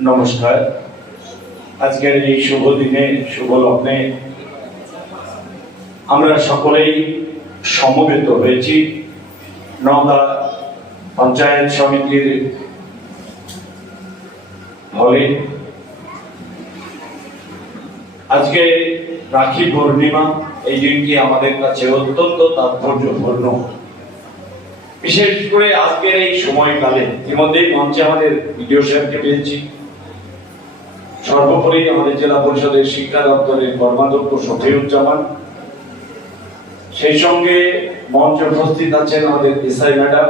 নমস্কার। আজকের এই শুভ দিনে, শুভ লগ্নে আমরা সকলেই সমবেত হয়েছি। নওদা পঞ্চায়েত সমিতির হলে। আজকে রাখি পূর্ণিমা, এই দিনটি আমাদের কাছে অত্যন্ত তাৎপর্যপূর্ণ। বিশেষ করে আজকের এই সময়কালে ইতিমধ্যেই মঞ্চে আমাদের ভিডিও সাহেবকে পেয়েছি। সর্বোপরি আমাদের জেলা পরিষদের শিক্ষা দপ্তরের কর্মাধ্যক্ষ শফিউজ্জামান। সেই সঙ্গে মঞ্চে উপস্থিত আছেন আমাদের এসআই ম্যাডাম,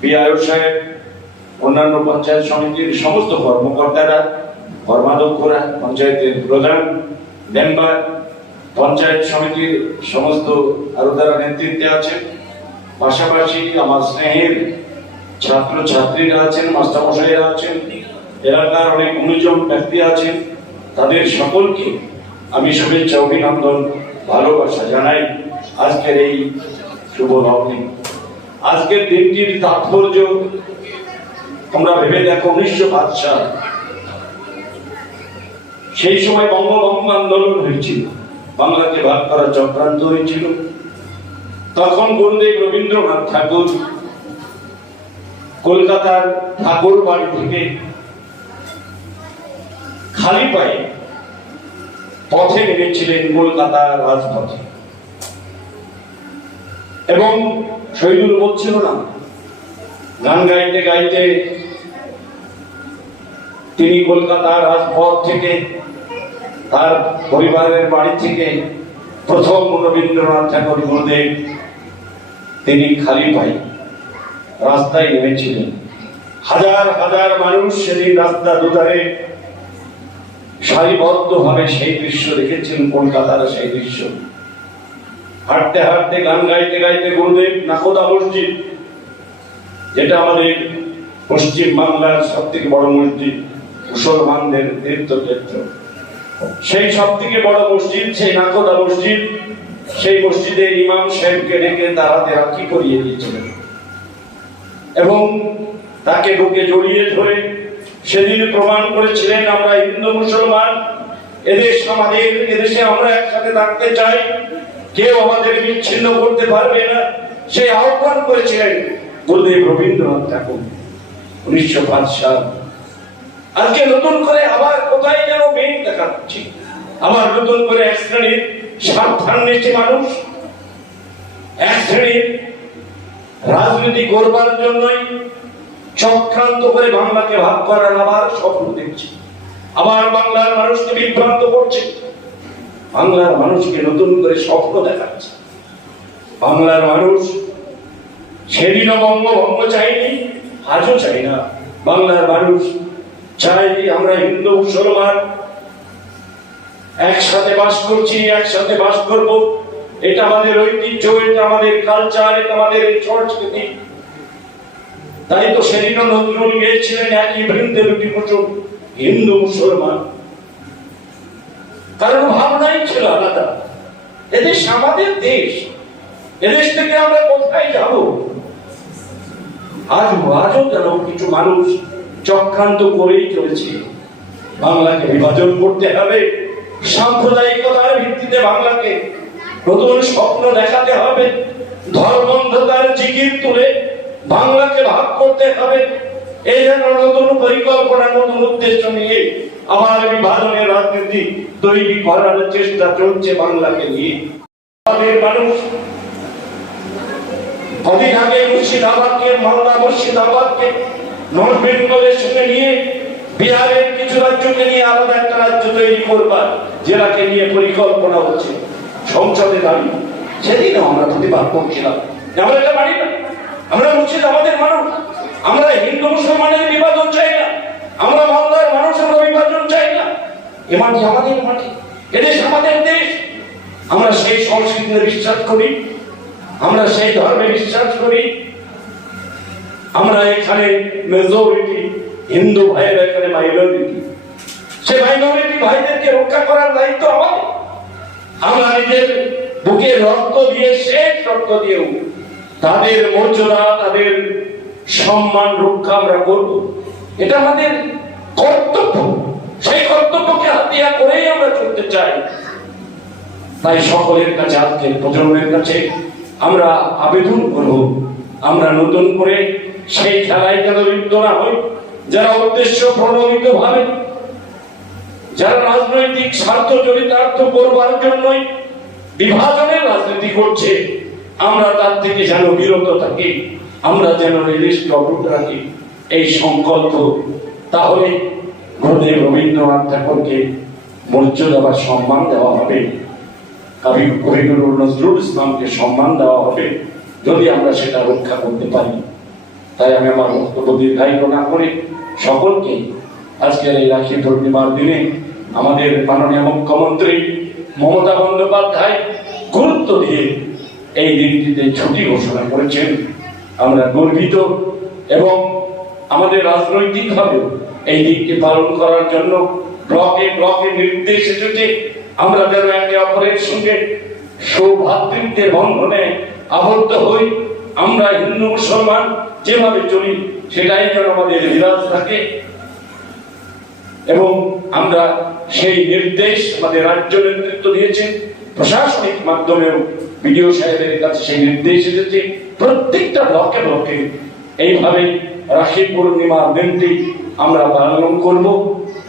বিআইও সাহেব, অন্যান্য পঞ্চায়েত সমিতির সমস্ত কর্মকর্তারা, কর্মাধ্যক্ষরা, পঞ্চায়েতের প্রধান, মেম্বার, পঞ্চায়েত সমিতির সমস্ত আরও তারা নেতৃত্বে আছেন। পাশাপাশি আমার স্নেহের ছাত্র ছাত্রীরা আছেন মাস্টারমশাইরা আছেন, এলাকার অনেক গুণীজন ব্যক্তি আছেন, তাদের সকলকে আমি শুভেচ্ছা, অভিনন্দন, ভালোবাসা জানাই আজকের এই শুভ লগ্নে আজকের দিনটির তাৎপর্য, তোমরা ভেবে দেখো, উনিশশো পাঁচ সাল। সেই সময় বঙ্গভঙ্গ আন্দোলন হয়েছিল, বাংলাকে ভাগ করার চক্রান্ত হয়েছিল। তখন গুরুদেব রবীন্দ্রনাথ ঠাকুর কলকাতার ঠাকুর বাড়ি থেকে খালি পায়ে পথে নেমেছিলেন কলকাতার রাজপথে। এবং শহীদুল বলছিল না। গান গাইতে গাইতে তিনি কলকাতার রাজপথ থেকে তার পরিবারের বাড়ি থেকে প্রথম রবীন্দ্রনাথ ঠাকুর গুরুদেব তিনি খালি পাই রাস্তায় নেমেছিলেন। হাজার হাজার মানুষ সেদিন রাস্তা দুধারে সারিবদ্ধ ভাবে সেই দৃশ্য দেখেছেন, কলকাতার সেই দৃশ্য। হাঁটতে হাঁটতে, গান গাইতে গাইতে গুরুদেব নাকোদা মসজিদ, যেটা আমাদের পশ্চিম বাংলার সব থেকে বড় মসজিদ, মুসলমানদের তীর্থক্ষেত্র। সেই সব থেকে বড় মসজিদ, সেই নাকোদা মসজিদ সেই মসজিদে ইমাম সাহেবকে ডেকে তার হাতে রাখি করিয়ে দিয়েছিলেন এবং তাকে বুকে জড়িয়ে ধরে সেদিন প্রমাণ করেছিলেন আমরা হিন্দু মুসলমান, এদেশ আমাদের, এদেশে আমরা একসাথে থাকতে চাই, কেউ আমাদের বিচ্ছিন্ন করতে পারবে না। সেই আহ্বান করেছিলেন গুরুদেব রবীন্দ্রনাথ ঠাকুর উনিশশো পাঁচ সাল। আজকে নতুন করে আবার কোথায় যেন মেঘ দেখাচ্ছি। আমার নতুন করে এক শ্রেণির স্বার্থান্বেষী মানুষ। এক শ্রেণির রাজনীতি করবার জন্যই চক্রান্ত করে বাংলাকে ভাগ করার আবার স্বপ্ন দেখছে। আবার বাংলার মানুষকে বিভ্রান্ত করছে। বাংলার মানুষকে নতুন করে স্বপ্ন দেখাচ্ছে। বাংলার মানুষ সেদিনও বঙ্গভঙ্গ চাইনি আজও চাই না। বাংলার মানুষ চাই আমরা হিন্দু, মুসলমান একসাথে বাস করছি, একসাথে বাস করব। এটা আমাদের ঐতিহ্য, এটা আমাদের কালচার এটা আমাদের সংস্কৃতি। তাই তো সেদিনও নজরুল গিয়েছিলেন একই বৃন্দে দুটি কুটুম হিন্দু, মুসলমান। কারণ ভাবনাই ছিল আলাদা। এদেশ আমাদের দেশ। এদেশ থেকে আমরা কোথায় যাব? আজ আজও যেন কিছু মানুষ চক্রান্ত করেই চলেছে। বাংলাকে বিভাজন করতে হবে। সাম্প্রদায়িকতার ভিত্তিতে বাংলাকে নতুন স্বপ্ন দেখাতে হবে ধর্মন্ধতার জিকির তুলে বাংলাকে ভাগ করতে হবে। এই যেন নতুন পরিকল্পনা, নতুন উদ্দেশ্য নিয়ে আমার বিভাজনের রাজনীতি তৈরি করার চেষ্টা চলছে বাংলাকে নিয়ে। আমাদের মানুষ কদিন আগে মুর্শিদাবাদকে, মালদা মুর্শিদাবাদকে, নর্থ বেঙ্গলের সঙ্গে নিয়ে বিহারের কিছু রাজ্যকে নিয়ে আলাদা একটা রাজ্য তৈরি করবার জেলাকে নিয়ে পরিকল্পনা হচ্ছে। সংসদে দাঁড়িয়ে সেদিনও আমরা প্রতিবাদ করছিলাম। আমরা এটা মানি না। আমরা মুর্শিদাবাদের মানুষ। আমরা হিন্দু মুসলমানের বিভাজন চাই না। আমরা বাংলার মানুষ, আমরা বিভাজন চাই না। এ মাটি আমাদের মাটি। এদেশ আমাদের দেশ। আমরা সেই সংস্কৃতিতে বিশ্বাস করি। আমরা সেই ধর্মে বিশ্বাস করি। আমরা এখানে মেজরিটি হিন্দু ভাইয়েরা এখানে মাইনরিটি সে মাইনরিটি ভাইদেরকে রক্ষা করার দায়িত্ব আমাদের। আমরা নিজের বুকে রক্ত দিয়ে শেষ রক্ত দিয়েও তাদের মর্যাদা, তাদের সম্মান রক্ষা আমরা করব। এটা আমাদের কর্তব্য। সেই কর্তব্যকে হাতিয়া করেই আমরা চলতে চাই। তাই সকলের কাছে, আজকের প্রজন্মের কাছে আমরা আবেদন করব। আমরা নতুন করে সেই খেলায় যেন লিপ্ত না হই। যারা উদ্দেশ্য প্রণোদিত ভাবে যারা রাজনৈতিক স্বার্থ চরিতার্থ করবার জন্যই বিভাজনের রাজনীতি করছে, আমরা তার থেকে যেন বিরত থাকি, আমরা যেন অটুট রাখি এই সংকল্প। তাহলে গুরুদেব রবীন্দ্রনাথ ঠাকুরকে মর্যাদা বা সম্মান দেওয়া হবে। কবি কবিগুরু নজরুল ইসলামকে সম্মান দেওয়া হবে, যদি আমরা সেটা রক্ষা করতে পারি। তাই আমি আমার বক্তব্য দীর্ঘায়িত না করে সকলকে আজকের এই রাখি পূর্ণিমার দিনে আমাদের মাননীয় মুখ্যমন্ত্রী মমতা বন্দ্যোপাধ্যায় গুরুত্ব দিয়ে এই দিনটিতে ছুটি ঘোষণা করেছেন। আমরা গর্বিত এবং আমাদের রাজনৈতিকভাবে এই দিনটি পালন করার জন্য ব্লকে ব্লকে নির্দেশ এসেছে আমরা যেন একে অপরের সঙ্গে সৌভাতৃত্বের বন্ধনে আবদ্ধ হই। আমরা হিন্দু মুসলমান যেভাবে চলি, সেটাই যেন আমাদের বিরাজ থাকে। এবং আমরা সেই নির্দেশ আমাদের রাজ্য নেতৃত্ব দিয়েছেন প্রশাসনিক মাধ্যমেও বিডিও সাহেবের কাছে সেই নির্দেশ এসেছে। প্রত্যেকটা ব্লকে ব্লকে এইভাবে রাখি পূর্ণিমার দিনটি আমরা পালন করব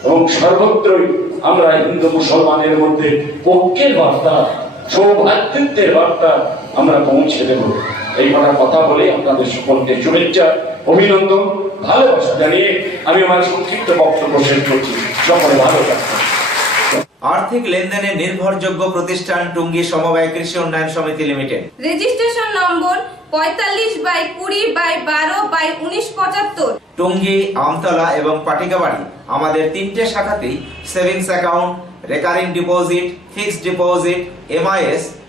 এবং সর্বত্রই আমরা হিন্দু মুসলমানের মধ্যে ঐক্যের বার্তা, সৌভাতৃত্বের বার্তা আমরা পৌঁছে দেব। এই কটা কথা বলে আপনাদের সকলকে শুভেচ্ছা অভিনন্দন ভালোবাসা জানিয়ে আমি আমার সংক্ষিপ্ত বক্তব্য শেষ করছি। সকলে ভালো থাকবেন আর্থিক লেনদেনে নির্ভরযোগ্য প্রতিষ্ঠান টুঙ্গি সমবায় কৃষি উন্নয়ন সমিতি লিমিটেড। রেজিস্ট্রেশন নম্বর পঁয়তাল্লিশ বাই কুড়ি বাই বারো বাই উনিশ পঁচাত্তর। টুঙ্গি আমতলা এবং পাটিকাবাড়ি আমাদের তিনটে শাখাতেই savings account recurring deposit fixed deposit MIS